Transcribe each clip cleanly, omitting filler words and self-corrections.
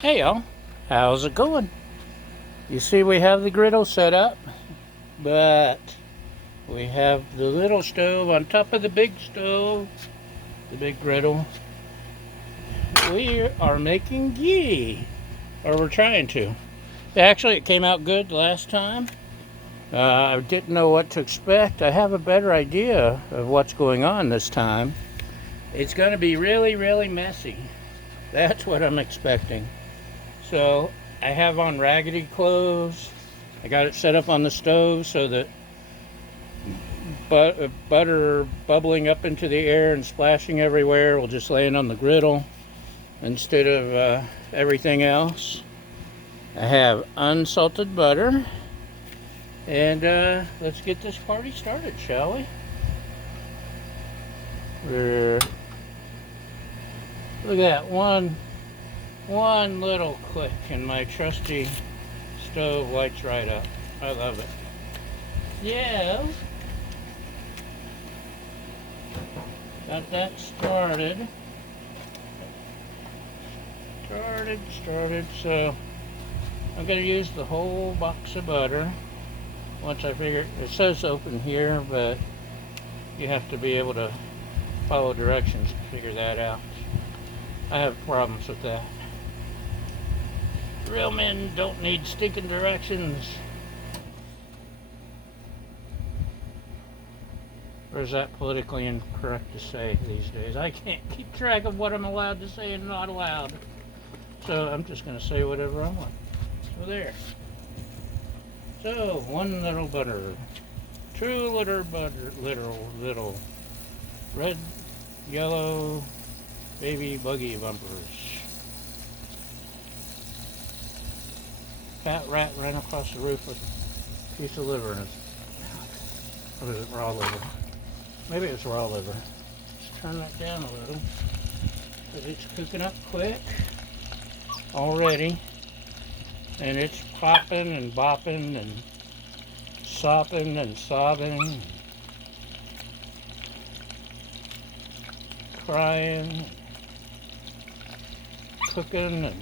Hey y'all, how's it going? You see we have the griddle set up, but we have the little stove on top of the big stove, the big griddle. We are making ghee, or we're trying to. Actually, it came out good last time. I didn't know what to expect. I have a better idea of what's going on this time. It's going to be really, really messy. That's what I'm expecting. So I have on raggedy clothes. I got it set up on the stove so that butter bubbling up into the air and splashing everywhere will just land on the griddle instead of everything else. I have unsalted butter. And let's get this party started, shall we? Look at that, one little click and my trusty stove lights right up. I love it. Yeah. Got that started. So I'm going to use the whole box of butter. Once I figure, it says open here, but you have to be able to follow directions to figure that out. I have problems with that. Real men don't need stinking directions. Or is that politically incorrect to say these days? I can't keep track of what I'm allowed to say and not allowed. So I'm just going to say whatever I want. So there. So, 1 little butter, 2 little butter, little red, yellow, baby buggy bumpers. Fat rat ran across the roof with a piece of liver in his mouth. Or was it raw liver? Maybe it's raw liver. Let's turn that down a little, because it's cooking up quick already. And it's popping and bopping and sopping and sobbing, crying, cooking. And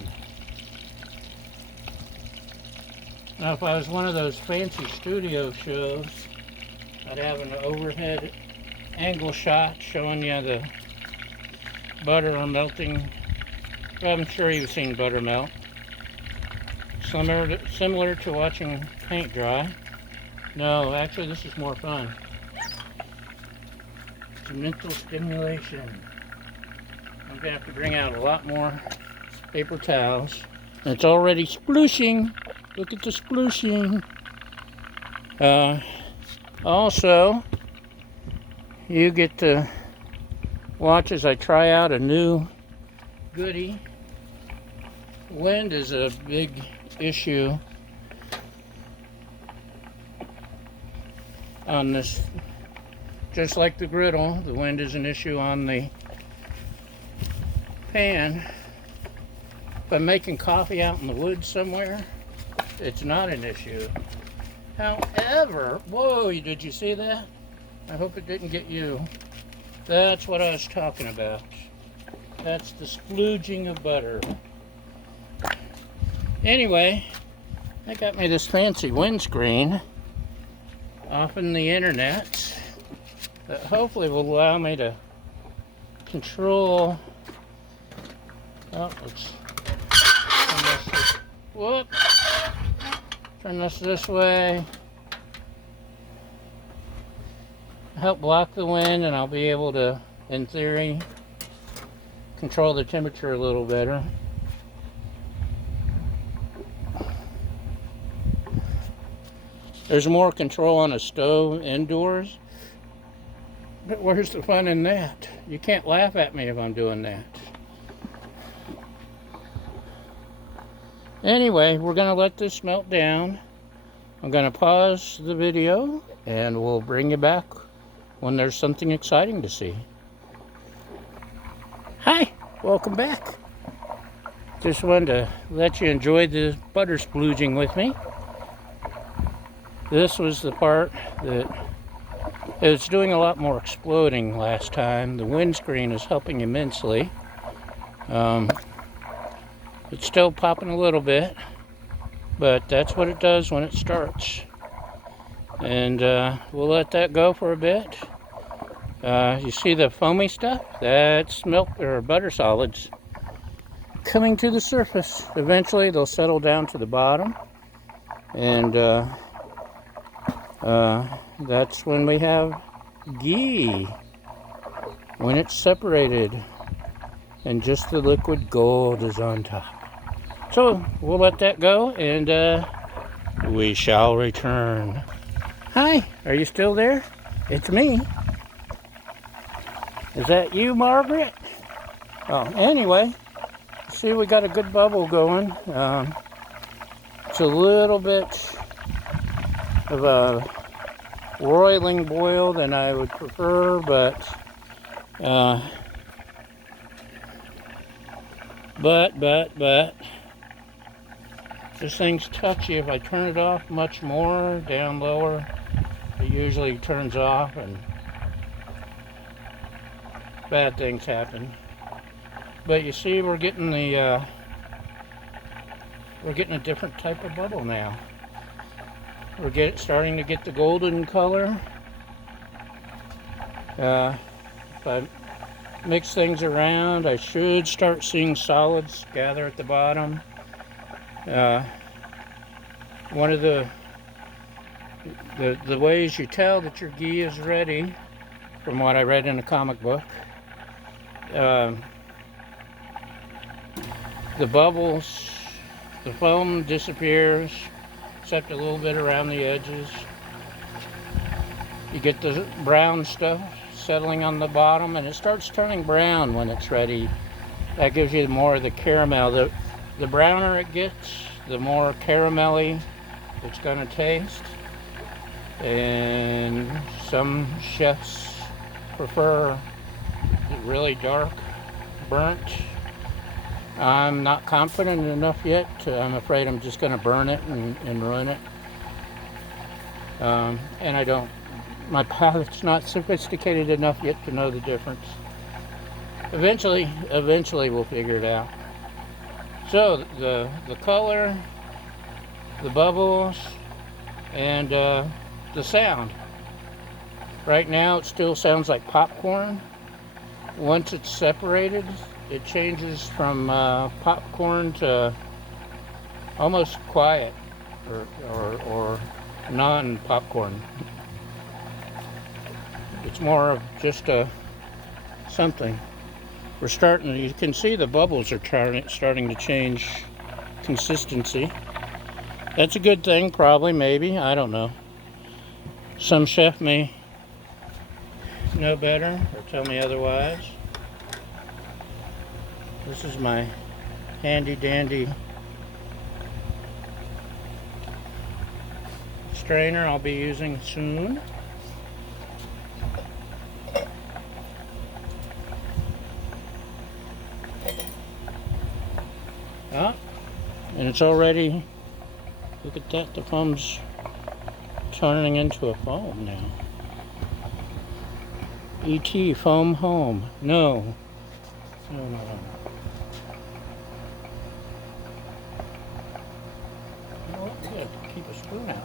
now if I was one of those fancy studio shows, I'd have an overhead angle shot showing you the butter melting. I'm sure you've seen butter melt. Similar to watching paint dry. No, actually this is more fun. It's a mental stimulation. I'm going to have to bring out a lot more paper towels. It's already splooshing. Look at the splooshing. Also, you get to watch as I try out a new goodie. Wind is a big issue on this. Just like the griddle, the wind is an issue on the pan. If I'm making coffee out in the woods somewhere, it's not an issue. However, whoa, did you see that? I hope it didn't get you. That's what I was talking about. That's the splooging of butter. Anyway, I got me this fancy windscreen off in the internet that hopefully will allow me to control. Oh, let's turn this. Whoop! Turn this way. Help block the wind, and I'll be able to, in theory, control the temperature a little better. There's more control on a stove indoors, but where's the fun in that? You can't laugh at me if I'm doing that. Anyway, we're going to let this melt down. I'm going to pause the video, and we'll bring you back when there's something exciting to see. Hi, welcome back. Just wanted to let you enjoy the butter splooging with me. This was the part that it was doing a lot more exploding last time. The windscreen is helping immensely. It's still popping a little bit, but that's what it does when it starts. And we'll let that go for a bit. You see the foamy stuff? That's milk or butter solids coming to the surface. Eventually they'll settle down to the bottom, and that's when we have ghee, when it's separated and just the liquid gold is on top. So we'll let that go, and we shall return. Hi, are you still there? It's me. Is that you, Margaret? Oh, anyway, see, we got a good bubble going. It's a little bit of a roiling boil than I would prefer, but this thing's touchy. If I turn it off much more, down lower, it usually turns off and bad things happen. But you see, we're getting a different type of bubble now. We're starting to get the golden color. If I mix things around, I should start seeing solids gather at the bottom. One of the ways you tell that your ghee is ready, from what I read in a comic book, the bubbles, the foam disappears, except a little bit around the edges. You get the brown stuff settling on the bottom, and it starts turning brown when it's ready. That gives you more of the caramel. The browner it gets, the more caramelly it's going to taste. And some chefs prefer it really dark, burnt. I'm not confident enough yet. I'm afraid I'm just going to burn it and ruin it. And I don't, my palate's not sophisticated enough yet to know the difference. Eventually we'll figure it out. So the color, the bubbles, and the sound. Right now it still sounds like popcorn. Once it's separated, it changes from popcorn to almost quiet or non-popcorn. It's more of just something. You can see the bubbles are starting to change consistency. That's a good thing, probably, maybe, I don't know. Some chef may know better or tell me otherwise. This is my handy dandy strainer I'll be using soon. And it's already, look at that, the foam's turning into a foam now. E.T. foam home. No. No. Oh, we gotta keep a spoon out.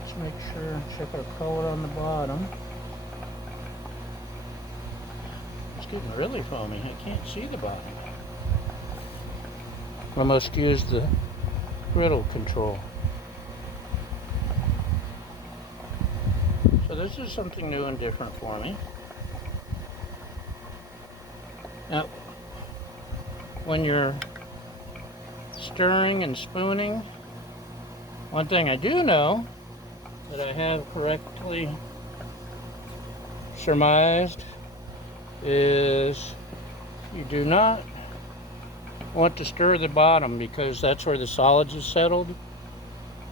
Let's make sure, check our color on the bottom. It's getting really foamy. I can't see the bottom. I must use the griddle control. So this is something new and different for me. Now, when you're stirring and spooning, one thing I do know that I have correctly surmised is you do not want to stir the bottom, because that's where the solids are settled,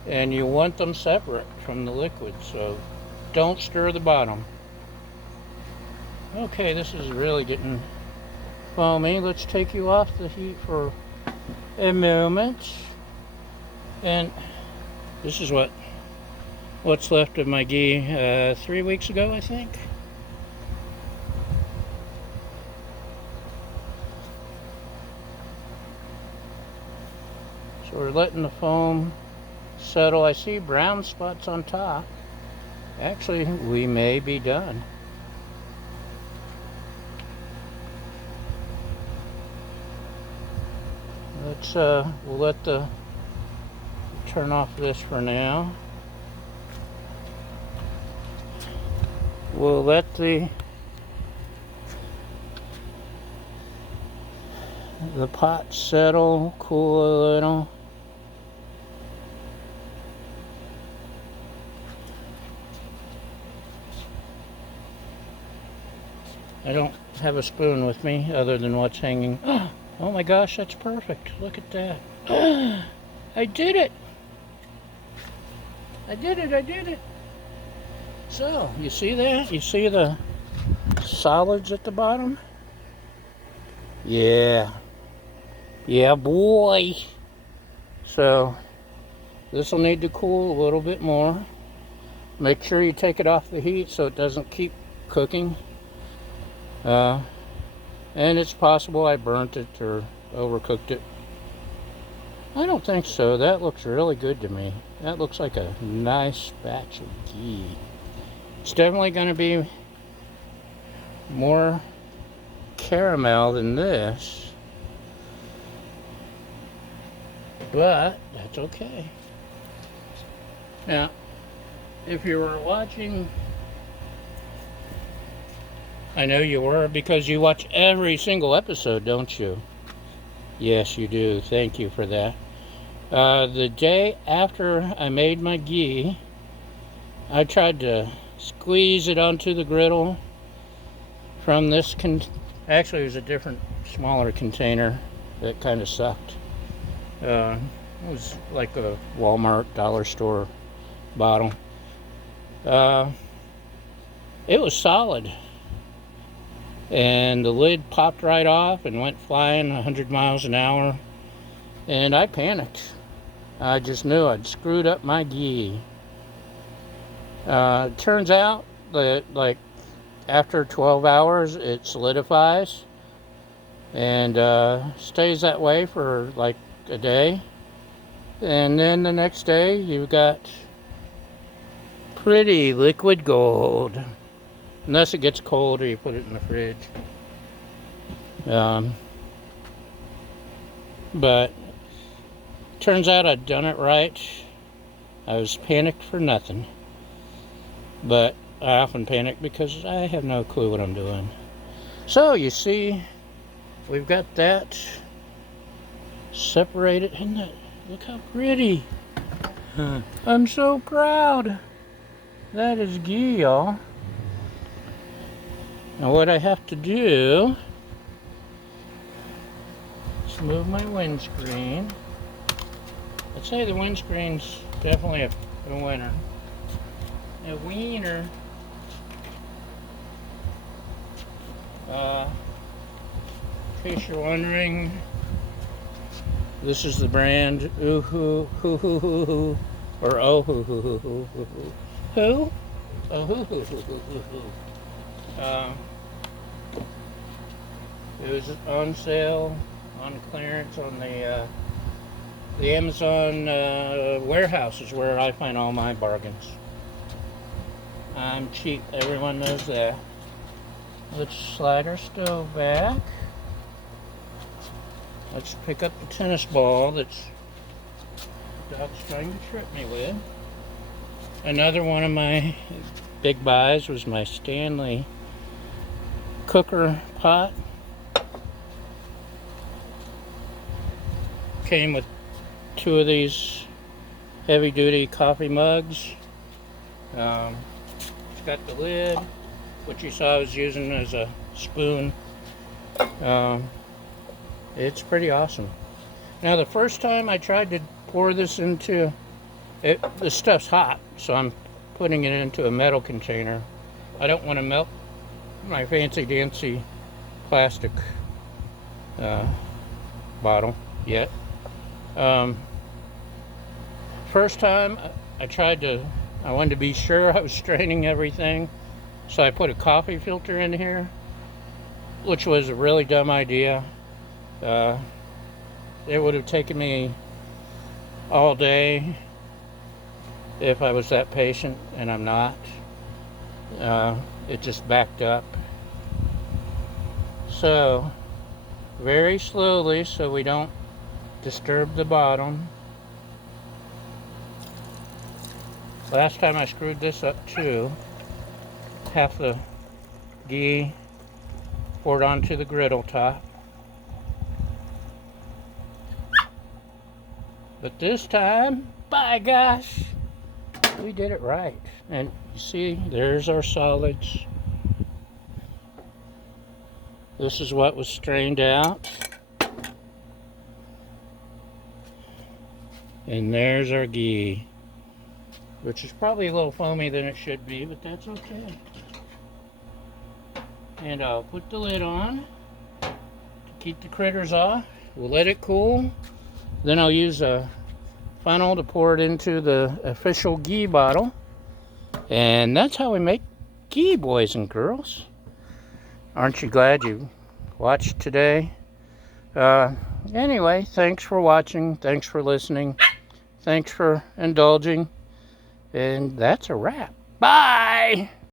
and you want them separate from the liquid, so don't stir the bottom. Okay, this is really getting foamy. Let's take you off the heat for a moment. And this is what's left of my ghee 3 weeks ago, I think. So we're letting the foam settle. I see brown spots on top. Actually, we may be done. We'll let the turn off this for now. We'll let the pot settle, cool a little. I don't have a spoon with me other than what's hanging. Oh my gosh, that's perfect. Look at that. I did it. I did it. So, you see that? You see the solids at the bottom? Yeah. Yeah, boy. So, this will need to cool a little bit more. Make sure you take it off the heat so it doesn't keep cooking. And it's possible I burnt it or overcooked it. I don't think so. That looks really good to me. That looks like a nice batch of ghee. It's definitely going to be more caramel than this, but that's okay. Now, if you were watching, I know you were because you watch every single episode, don't you? Yes, you do. Thank you for that. The day after I made my ghee, I tried to squeeze it onto the griddle from this actually it was a different, smaller container that kind of sucked. It was like a Walmart dollar store bottle. It was solid, and the lid popped right off and went flying 100 miles an hour, and I panicked. I just knew I'd screwed up my ghee. It turns out that, like, after 12 hours it solidifies and stays that way for like a day, and then the next day you've got pretty liquid gold, unless it gets cold or you put it in the fridge. But turns out I'd done it right. I was panicked for nothing, but I often panic because I have no clue what I'm doing. So you see, we've got that separated. Isn't that, look how pretty. I'm so proud. That is ghee, y'all. Now what I have to do is move my windscreen. I'd say the windscreen's definitely a winner. A wiener. In case you're wondering, this is the brand Ooh Hoo Hoo Hoo Hoo Hoo, or Oh Hoo Hoo Hoo Hoo Hoo Hoo. Who? Oh Hoo Hoo Hoo Hoo Hoo Hoo. It was on sale, on clearance on the Amazon warehouse is where I find all my bargains. I'm cheap, everyone knows that. Let's slide our stove back. Let's pick up the tennis ball that's Doc's trying to trip me with. Another one of my big buys was my Stanley cooker pot. Came with 2 of these heavy duty coffee mugs. It's got the lid, which you saw I was using as a spoon. It's pretty awesome. Now the first time I tried to pour this into it, the stuff's hot, so I'm putting it into a metal container. I don't want to melt my fancy dancy plastic bottle yet. First time I wanted to be sure I was straining everything, so I put a coffee filter in here, which was a really dumb idea. It would have taken me all day if I was that patient, and I'm not. It just backed up. So, very slowly so we don't disturb the bottom. Last time I screwed this up too. Half the ghee poured onto the griddle top. But this time, by gosh, we did it right. And you see, there's our solids. This is what was strained out. And there's our ghee, which is probably a little foamy than it should be, but that's okay. And I'll put the lid on to keep the critters off. We'll let it cool. Then I'll use a funnel to pour it into the official ghee bottle. And that's how we make ghee, boys and girls. Aren't you glad you watched today? Anyway, thanks for watching. Thanks for listening. Thanks for indulging. And that's a wrap. Bye!